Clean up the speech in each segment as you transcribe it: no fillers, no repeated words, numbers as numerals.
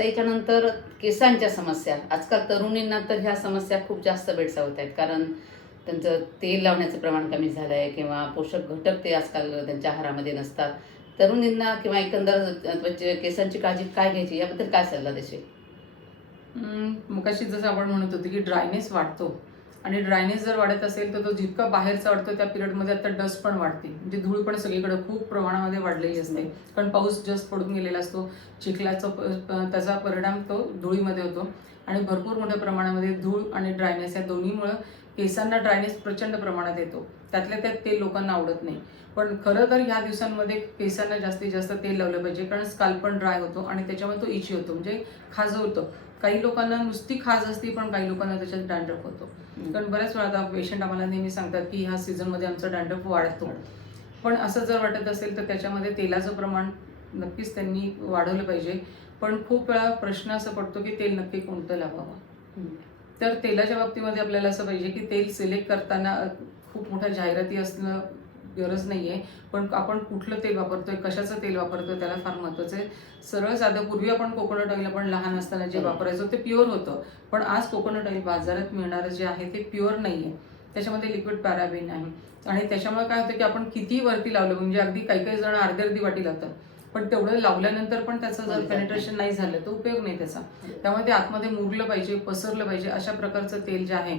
त्याच्यानंतर केसांच्या समस्या, आजकाल तरुणींना तर ह्या समस्या खूप जास्त भेडसावत आहेत. कारण त्यांचं तेल लावण्याचं प्रमाण कमी झालं आहे किंवा पोषक घटक ते आजकाल त्यांच्या आहारामध्ये नसतात. तरुणींना किंवा एकंदर केसांची काळजी काय घ्यायची याबद्दल काय सल्ला देशील? मगाशी जसं आपण म्हणत होतो की ड्रायनेस वाढतो आणि ड्रायनेस जर वाढत असेल तर तो जितका बाहेरचा वाढतो त्या पिरियडमध्ये आता डस्ट पण वाढते, म्हणजे धूळ पण सगळीकडे खूप प्रमाणामध्ये वाढलेली असते. कारण पाऊस जस्ट पडून गेलेला असतो, चिखलाचा त्याचा परिणाम तो धुळीमध्ये होतो आणि भरपूर मोठ्या प्रमाणामध्ये धूळ आणि ड्रायनेस या दोन्हीमुळं केसांना ड्रायनेस प्रचंड प्रमाणात येतो. त्यातल्या त्यात तेल लोकांना आवडत नाही. पण खरं तर ह्या दिवसांमध्ये केसांना जास्तीत जास्त तेल लावलं पाहिजे, कारण स्काल्प पण ड्राय होतो आणि त्याच्यामुळे तो इची होतो, म्हणजे खाजवतो. काही लोकांना नुसती खाज असते, पण काही लोकांना त्याच्यात डॅन्ड्रफ होतो. कारण बऱ्याच वेळा आता पेशंट आम्हाला नेहमी सांगतात की ह्या सीझनमध्ये आमचा डॅन्ड्रफ वाढतो. पण असं जर वाटत असेल तर त्याच्यामध्ये तेलाचं प्रमाण नक्कीच त्यांनी वाढवलं पाहिजे. पण खूप वेळा प्रश्न असा पडतो की तेल नक्की कोणतं लावावं. तर तेलाच्या बाबतीमध्ये आपल्याला असं पाहिजे की तेल सिलेक्ट करताना खूप मोठ्या जाहिराती असणं गरज नाही आहे, पण आपण कुठलं तेल वापरतोय, कशाचं तेल वापरतोय त्याला फार महत्त्वाचं आहे. सरळ साधं पूर्वी आपण कोकोनट ऑइल आपण लहान असताना जे वापरायचो ते प्युअर होतं, पण आज कोकोनट ऑइल बाजारात मिळणारं जे आहे ते प्युअर नाही आहे. त्याच्यामध्ये लिक्विड पॅराबेन आहे आणि त्याच्यामुळे काय होतं की आपण किती वरती लावलं, म्हणजे अगदी काही काही जण अर्धी वाटी लावतात, पण तेवढं लावल्यानंतर पण त्याचं जर पेनिट्रेशन नाही झालं तर उपयोग नाही त्याचा. त्यामुळे ते आतमध्ये मुरलं पाहिजे, पसरलं पाहिजे अशा प्रकारचं तेल जे आहे.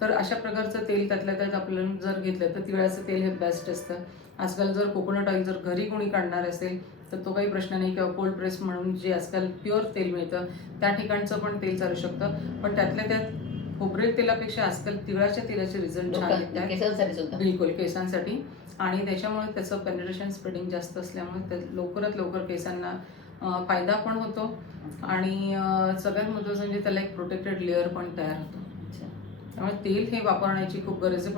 तर अशा प्रकारचं तेल त्यातल्या त्यात आपल्याला जर घेतलं तर तिळाचं तेल हे बेस्ट असतं. आजकाल जर कोकोनट ऑइल जर घरी कोणी काढणार असेल तर तो काही प्रश्न नाही, किंवा कोल्ड प्रेस म्हणून जे आजकाल प्युअर तेल मिळतं त्या ठिकाणचं पण तेल चालू शकतं. पण त्यातल्या त्यात खोबरेल तेलापेक्षा आजकाल तिळाच्या तेलाचे रिझल्ट छान येतात केसांसाठी सुद्धा. बिलकुल केसांसाठी. आणि त्याच्यामुळे त्याचं पेनिट्रेशन स्प्रेडिंग जास्त असल्यामुळे ते लवकरात लवकर केसांना फायदा पण होतो आणि सगळ्यात महत्त्वाचं म्हणजे त्याला एक प्रोटेक्टेड लेअर पण तयार होतो. त्यामुळे तेल हे वापरण्याची खूप गरज आहे. पण